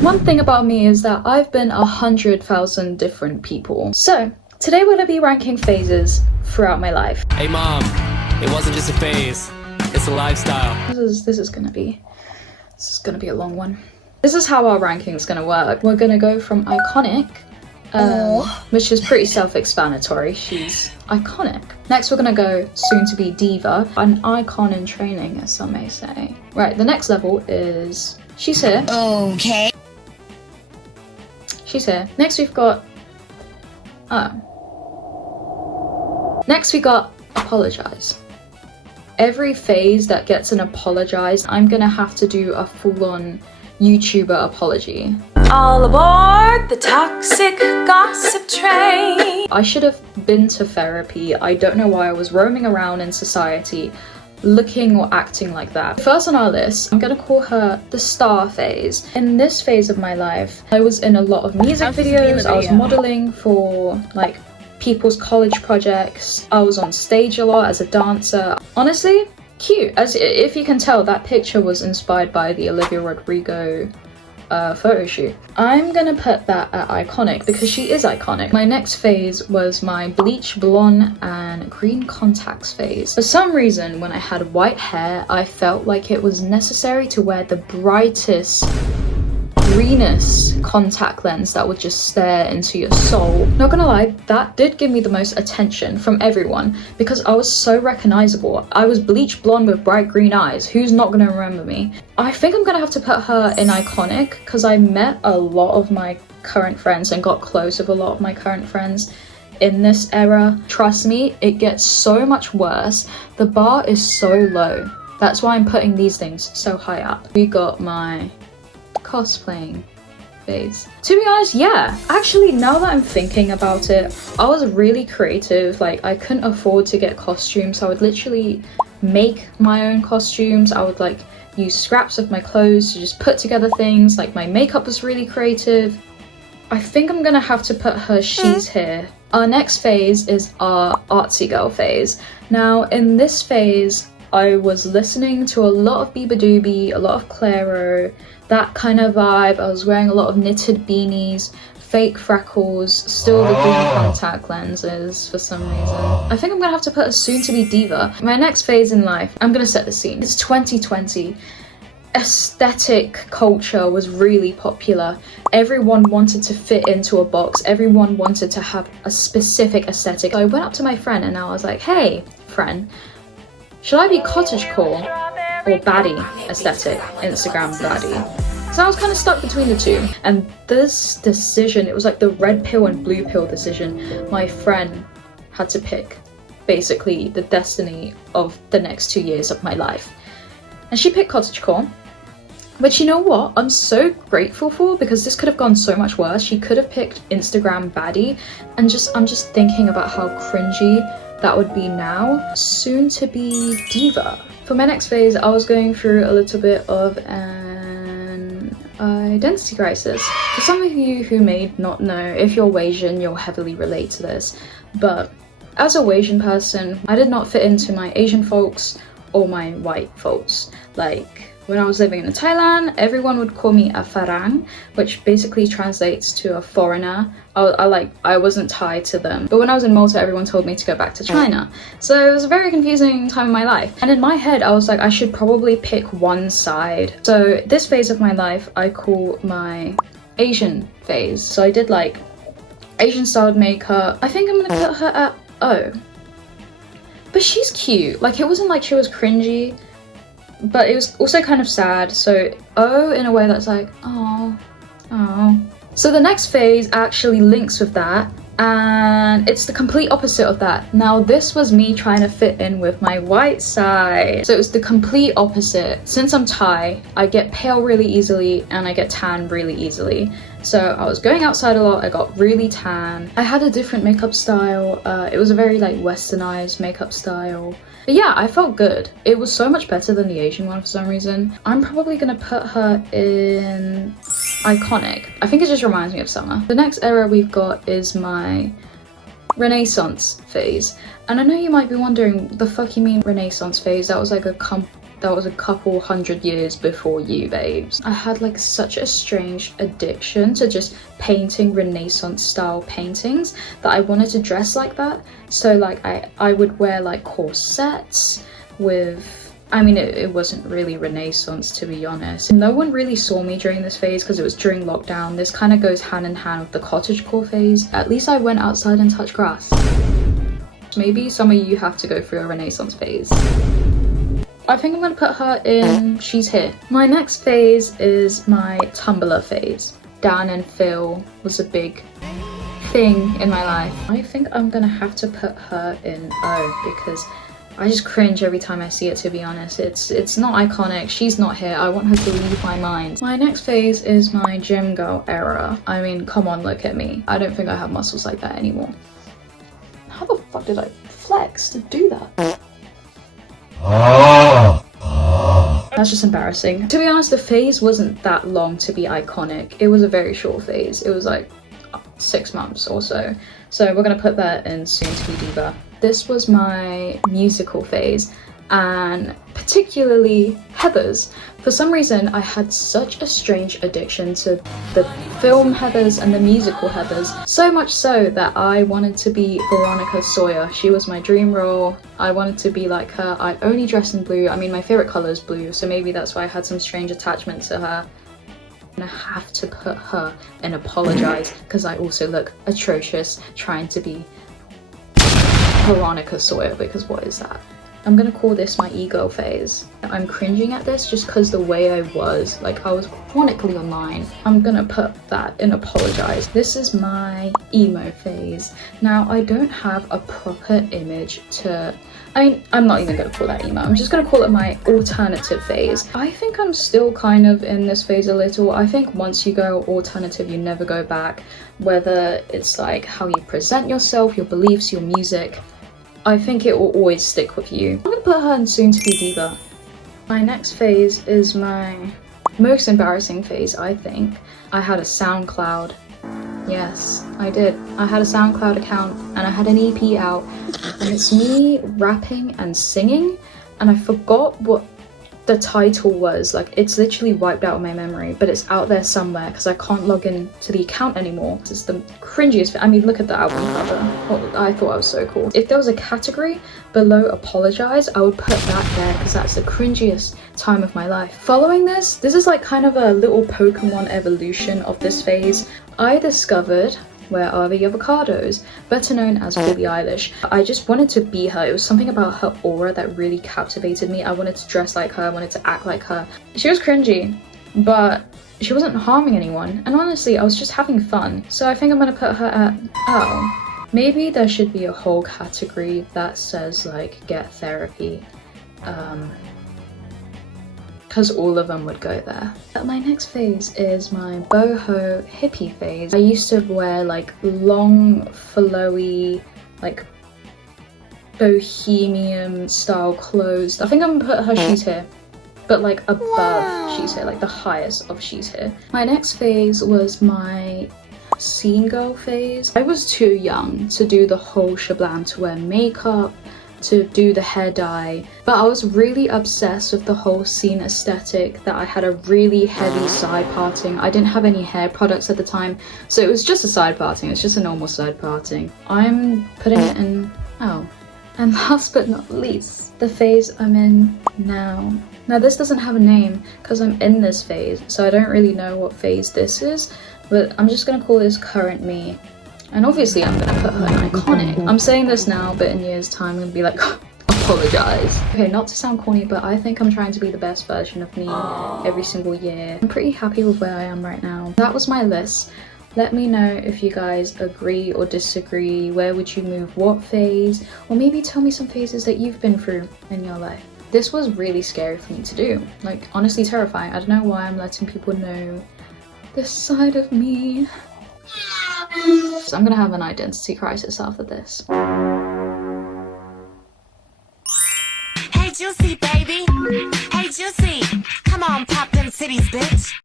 One thing about me is that I've been 100,000 different people. So today we're gonna be ranking phases throughout my life. Hey mom, it wasn't just a phase, it's a lifestyle. This is gonna be a long one. This is how our ranking is gonna work. We're gonna go from iconic, which is pretty self-explanatory. She's iconic. Next we're gonna go soon to be diva, an icon in training, as some may say. Right, the next level is she's here. Okay. She's here. Next we've got next we got apologize. Every phase that gets an apologize, I'm gonna have to do a full-on YouTuber apology. All aboard the toxic gossip train. I should have been to therapy. I don't know why I was roaming around in society looking or acting like that. First on our list, I'm gonna call her the star phase. In this phase of my life, I was in a lot of music videos, I was modeling for like people's college projects, I was on stage a lot as a dancer. Honestly, cute. As if you can tell, that picture was inspired by the Olivia Rodrigo photo shoot. I'm gonna put that at iconic because she is iconic. My next phase was my bleach blonde and green contacts phase. For some reason, when I had white hair, I felt like it was necessary to wear the brightest, greenest contact lens that would just stare into your soul. Not gonna lie, that did give me the most attention from everyone because I was so recognizable. I was bleach blonde with bright green eyes. Who's not gonna remember me? I think I'm gonna have to put her in iconic because I met a lot of my current friends and got close with a lot of my current friends in this era. Trust me, it gets so much worse. The bar is so low. That's why I'm putting these things so high up. We got my cosplaying phase. To be honest, yeah, actually now that I'm thinking about it, I was really creative. Like, I couldn't afford to get costumes, so I would literally make my own costumes. I would like use scraps of my clothes to just put together things. Like, my makeup was really creative. I think I'm gonna have to put her she's here. Our next phase is our artsy girl phase. Now in this phase, I was listening to a lot of Biba Doobie, a lot of Clairo, that kind of vibe. I was wearing a lot of knitted beanies, fake freckles, still the green contact lenses for some reason. I think I'm gonna have to put a soon-to-be diva. My next phase in life, I'm gonna set the scene. It's 2020. Aesthetic culture was really popular. Everyone wanted to fit into a box. Everyone wanted to have a specific aesthetic. So I went up to my friend and I was like, hey, friend, should I be cottagecore or baddie aesthetic, Instagram baddie? So I was kind of stuck between the two. And this decision, it was like the red pill and blue pill decision. My friend had to pick basically the destiny of the next 2 years of my life. And she picked cottagecore. But you know what? I'm so grateful for, because this could have gone so much worse. She could have picked Instagram baddie, and I'm just thinking about how cringy that would be now. Soon to be diva. For my next phase, I was going through a little bit of an identity crisis. For some of you who may not know, if you're Asian, you'll heavily relate to this. But as a Asian person, I did not fit into my Asian folks or my white folks. Like, when I was living in Thailand, everyone would call me a farang, which basically translates to a foreigner. I wasn't tied to them. But when I was in Malta, everyone told me to go back to China. So it was a very confusing time in my life. And in my head, I was like, I should probably pick one side. So this phase of my life, I call my Asian phase. So I did like Asian styled makeup. I think I'm gonna put her at O. But she's cute. Like, it wasn't like she was cringy, but it was also kind of sad. So O in a way that's like, oh. So the next phase actually links with that, and it's the complete opposite of that. Now this was me trying to fit in with my white side. So it was the complete opposite. Since I'm Thai, I get pale really easily and I get tan really easily. So I was going outside a lot, I got really tan. I had a different makeup style. It was a very like westernized makeup style. But yeah, I felt good. It was so much better than the Asian one for some reason. I'm probably gonna put her in iconic. I think it just reminds me of summer. The next era we've got is my Renaissance phase. And I know you might be wondering, the fuck you mean Renaissance phase? That was like a that was a couple hundred years before you, babes. I had like such a strange addiction to just painting Renaissance style paintings that I wanted to dress like that. So like I would wear like corsets with, I mean, it wasn't really Renaissance, to be honest. No one really saw me during this phase because it was during lockdown. This kind of goes hand in hand with the cottagecore phase. At least I went outside and touched grass. Maybe some of you have to go through a Renaissance phase. I think I'm gonna put her in She's Here. My next phase is my Tumblr phase. Dan and Phil was a big thing in my life. I think I'm gonna have to put her in O because I just cringe every time I see it, to be honest. It's not iconic. She's not here. I want her to leave my mind. My next phase is my gym girl era. I mean, come on, look at me. I don't think I have muscles like that anymore. How the fuck did I flex to do that? That's just embarrassing. To be honest, the phase wasn't that long to be iconic. It was a very short phase. It was like 6 months or so. So we're gonna put that in Soon to Be Diva. This was my musical phase, and particularly Heathers. For some reason, I had such a strange addiction to the film Heathers and the musical Heathers, so much so that I wanted to be Veronica Sawyer. She was my dream role. I wanted to be like her. I only dress in blue. I mean, my favorite color is blue, so maybe that's why I had some strange attachment to her. And I have to put her and apologize because I also look atrocious trying to be Veronica Sawyer, because what is that? I'm gonna call this my ego phase. I'm cringing at this just because the way I was, like I was chronically online. I'm gonna put that in apologize. This is my emo phase. Now I don't have a proper image to, I mean, I'm not even gonna call that emo. I'm just gonna call it my alternative phase. I think I'm still kind of in this phase a little. I think once you go alternative, you never go back. Whether it's like how you present yourself, your beliefs, your music, I think it will always stick with you. I'm gonna put her in Soon to Be Diva. My next phase is my most embarrassing phase, I think. I had a SoundCloud. Yes, I did. I had a SoundCloud account and I had an EP out, and it's me rapping and singing, and I forgot what the title was. Like, it's literally wiped out of my memory, but it's out there somewhere because I can't log in to the account anymore. It's the cringiest. I mean, look at the album cover. Oh, I thought I was so cool. If there was a category below apologize, I would put that there because that's the cringiest time of my life. Following this is like kind of a little Pokemon evolution of this phase. I discovered Where Are the Avocados, better known as Billie Eilish. I just wanted to be her. It was something about her aura that really captivated me. I wanted to dress like her, I wanted to act like her. She was cringy, but she wasn't harming anyone, and honestly I was just having fun. So I think I'm gonna put her at O. Maybe there should be a whole category that says like get therapy, because all of them would go there. My next phase is my boho hippie phase. I used to wear like long, flowy, like bohemian style clothes. I think I'm gonna put her She's Here, but like above She's Here, like the highest of She's Here. My next phase was my scene girl phase. I was too young to do the whole shablam, to wear makeup, to do the hair dye, but I was really obsessed with the whole scene aesthetic, that I had a really heavy side parting. I didn't have any hair products at the time, so it was just a side parting. It's just a normal side parting. I'm putting it in O. And last but not least, the phase I'm in now. Now this doesn't have a name because I'm in this phase, so I don't really know what phase this is, but I'm just gonna call this current me. And obviously I'm gonna put her in iconic. I'm saying this now, but in years time I'm gonna be like, apologize. Okay, not to sound corny, but I think I'm trying to be the best version of me every single year. I'm pretty happy with where I am right now. That was my list. Let me know if you guys agree or disagree. Where would you move what phase? Or maybe tell me some phases that you've been through in your life. This was really scary for me to do. Like, honestly terrifying. I don't know why I'm letting people know this side of me. So I'm gonna have an identity crisis after this. Hey Juicy baby, hey Juicy, come on pop them titties bitch.